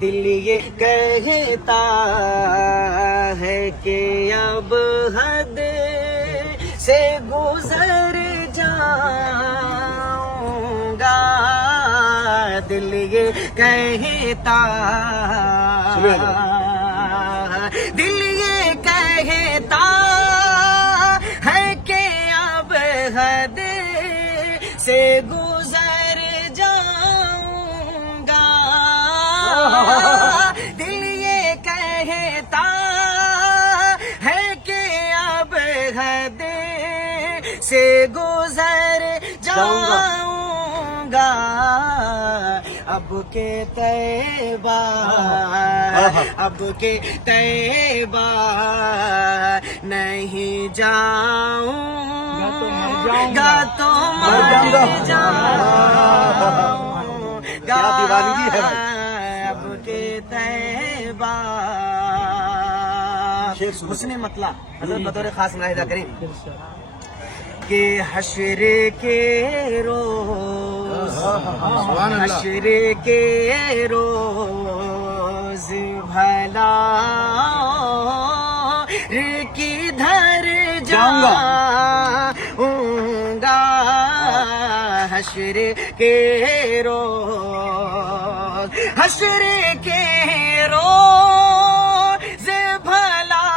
دل یہ کہتا ہے کہ اب حد سے گزر جاؤں گا، دل یہ کہتا، دل یہ کہتا ہے کہ اب حد سے گزر جاؤں گا، دل یہ کہتا ہے کہ اب حد سے گزر جاؤں گا، اب کے طیبہ، اب کے طیبہ نہیں جاؤں گا تو مر جاؤں گا، اب کے طیبہ۔ حسن مطلع حضرت بطور خاص ملاحظہ کریں کہ حشر کے روز، حشر کے روز بھلا کدھر جاؤں گا، حشر کے روز، حشر کے روز بھلا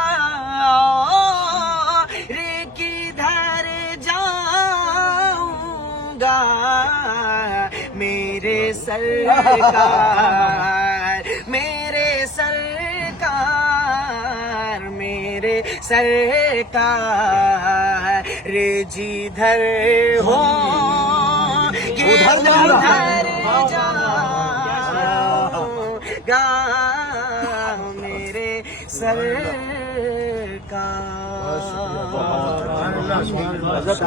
کدھر جاؤں گا، میرے سرکار، میرے سرکار، میرے سرکار جدھر ہو ادھر جاؤں گا، میرے سرکار۔